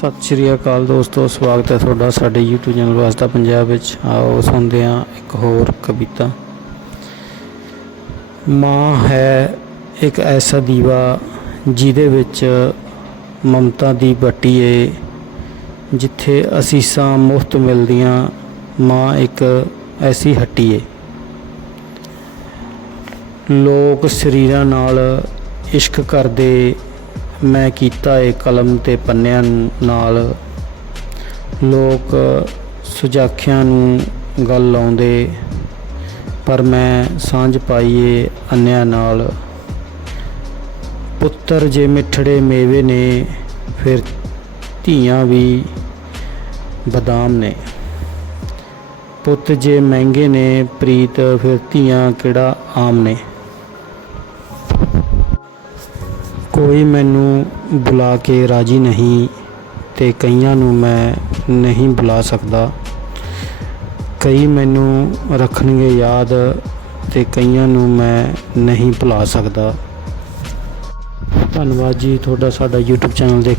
ਸਤਿ ਸ਼੍ਰੀ ਅਕਾਲ ਦੋਸਤੋ, ਸਵਾਗਤ ਹੈ ਤੁਹਾਡਾ ਸਾਡੇ YouTube ਚੈਨਲ ਵਾਸਤਾ ਪੰਜਾਬ ਵਿੱਚ। ਆਓ ਸੁਣਦੇ ਹਾਂ ਇੱਕ ਹੋਰ ਕਵਿਤਾ। ਮਾਂ ਹੈ ਇੱਕ ਐਸਾ ਦੀਵਾ ਜਿਹਦੇ ਵਿੱਚ ਮਮਤਾ ਦੀ ਬੱਟੀ ਏ, ਜਿੱਥੇ ਅਸੀਸਾਂ ਮੁਫਤ ਮਿਲਦੀਆਂ, ਮਾਂ ਇੱਕ ਐਸੀ ਹੱਟੀ ਏ। ਲੋਕ ਸਰੀਰਾਂ ਨਾਲ ਇਸ਼ਕ ਕਰਦੇ ਮੈਂ ਕੀਤਾ ਏ ਕਲਮ ਤੇ ਪੰਨਿਆਂ ਨਾਲ। ਲੋਕ ਸੁਜਾਖਿਆਂ ਨੂੰ ਗੱਲ ਲਾਉਂਦੇ, ਪਰ ਮੈਂ ਸਾਂਝ ਪਾਈਏ ਅੰਨਿਆਂ ਨਾਲ। ਪੁੱਤਰ ਜੇ ਮਿੱਠੜੇ ਮੇਵੇ ਨੇ, ਫਿਰ ਧੀਆਂ ਵੀ ਬਦਾਮ ਨੇ। ਪੁੱਤ ਜੇ ਮਹਿੰਗੇ ਨੇ, ਪ੍ਰੀਤ ਫਿਰ ਧੀਆਂ ਕਿਹੜਾ ਆਮ ਨੇ? ਕੋਈ ਮੈਨੂੰ ਬੁਲਾ ਕੇ ਰਾਜੀ ਨਹੀਂ ਤੇ ਕਈਆਂ ਨੂੰ ਮੈਂ ਨਹੀਂ ਬੁਲਾ ਸਕਦਾ। ਕਈ ਮੈਨੂੰ ਰੱਖਣਗੇ ਯਾਦ ਤੇ ਕਈਆਂ ਨੂੰ ਮੈਂ ਨਹੀਂ ਭੁਲਾ ਸਕਦਾ। ਧੰਨਵਾਦ ਜੀ ਤੁਹਾਡਾ ਸਾਡਾ YouTube ਚੈਨਲ ਦੇਖ